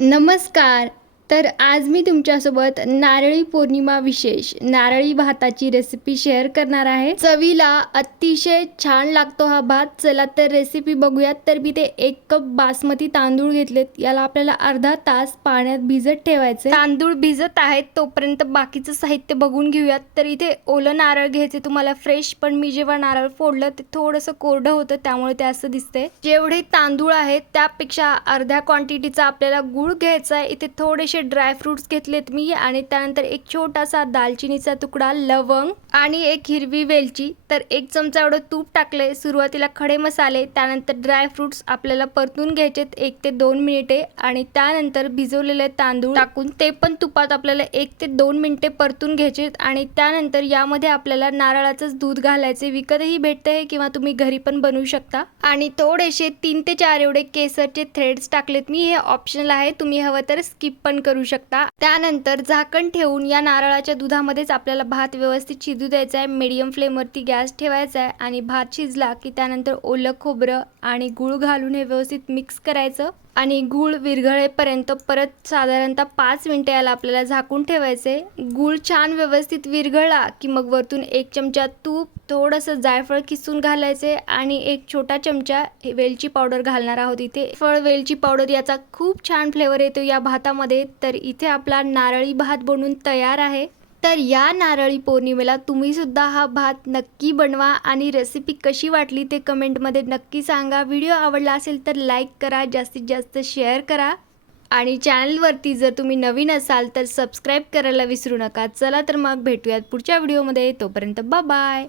नमस्कार. तर आज मी तुमच्यासोबत नारळी पौर्णिमा विशेष नारळी भाताची रेसिपी शेअर करणार आहे. चवीला अतिशय छान लागतो हा भात. चला तर रेसिपी बघूयात. तर मी ते एक कप बासमती तांदूळ घेतलेत. याला आपल्याला अर्धा तास पाण्यात भिजत ठेवायचे तांदूळ भिजत आहेत तोपर्यंत बाकीचं साहित्य बघून घेऊयात. तर इथे ओलं नारळ घ्यायचे तुम्हाला. फ्रेश पण मी जेव्हा नारळ फोडलं ते थोडंसं कोरडं होतं त्यामुळे ते असं दिसते जेवढे तांदूळ आहेत त्यापेक्षा अर्ध्या क्वांटिटीचा आपल्याला गुळ घ्यायचा आहे इथे थोडेसे ड्रायफ्रुट्स घेतलेत मी आणि त्यानंतर एक छोटासा दालचिनीचा तुकडा लवंग आणि एक हिरवी वेलची. तर एक चमचा एवढं तूप टाकलंय सुरुवातीला खडे मसाले त्यानंतर ड्रायफ्रुट्स आपल्याला परतून घ्यायचेत एक ते दोन मिनिटे आणि त्यानंतर भिजवलेले तांदूळ टाकून ते पण तुपात आपल्याला एक ते दोन मिनिटे परतून घ्यायचेत आणि त्यानंतर यामध्ये आपल्याला नारळाचंच दूध घालायचे. विकतही भेटते किंवा तुम्ही घरी पण बनवू शकता. आणि थोडेसे तीन ते चार एवढे केसरचे थ्रेड्स टाकलेत मी. हे ऑप्शनल आहे. तुम्ही हवं तर स्किप पण करू शकता. त्यानंतर झाकण ठेवून या नारळाच्या दुधामध्येच आपल्याला भात व्यवस्थित शिजू द्यायचा आहे. मीडियम फ्लेमवरती गॅस ठेवायचा आहे आणि भात शिजला की त्यानंतर ओलं खोबरं आणि गूळ घालून हे व्यवस्थित मिक्स करायचं. आणि गूळ विरघळेपर्यंत परत साधारणतः पाच मिनटं याला आपल्याला झाकून ठेवायचे. गूळ छान व्यवस्थित विरघळला की मग वरतून एक चमचा तूप थोडंसं जायफळ किसून घालायचे आणि एक छोटा चमचा वेलची पावडर घालणार आहोत इथे. फळ वेलची पावडर याचा खूप छान फ्लेवर येतो या भातामध्ये. तर इथे आपला नारळी भात बनून तयार आहे. तर या नारळी पौर्णिमेला तुम्ही सुद्धा हा भात नक्की बनवा आणि रेसिपी कशी वाटली ते कमेंटमध्ये नक्की सांगा. व्हिडिओ आवडला असेल तर लाईक करा जास्तीत जास्त शेअर करा. आणि चॅनलवरती जर तुम्ही नवीन असाल तर सबस्क्राईब करायला विसरू नका. चला तर मग भेटूयात पुढच्या व्हिडिओमध्ये तोपर्यंत बाय